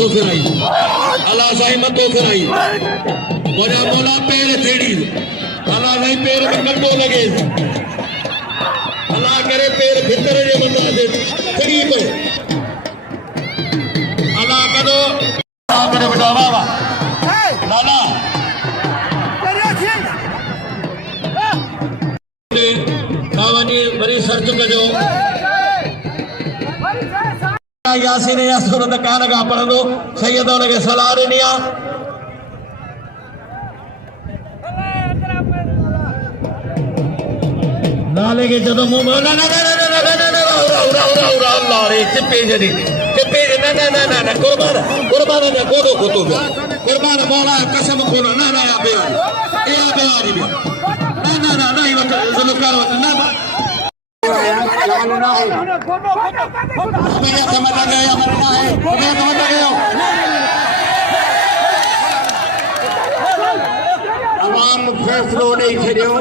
मतो फिराई अल्लाह साईं मतो फिराई वजा मौला पैर थेड़ी अल्लाह साईं पैर में कंबो लगे अल्लाह करे पैर भितर जे मथा से फिरी पए अल्लाह कदो करे बेटा वाह वाह लाला खावनी वरी सर्च कजो यासीन यासुर त कान का पढ़ंदो सैयद उनखे सलाह ॾिनी आहे नाले के जदों मुंह में ना अल्लाह रे चिपे जदी चिपे ना कुर्बान कुर्बान ने कोदो कोतो कुर्बान मौला कसम खोलो ना या बेवारी ए बेवारी भी ना ये वक्त जुल्फकार वक्त ना हमें समझ आ गया मरना है हमें समझ आ गया आवाम फैसलो नहीं छड़ियो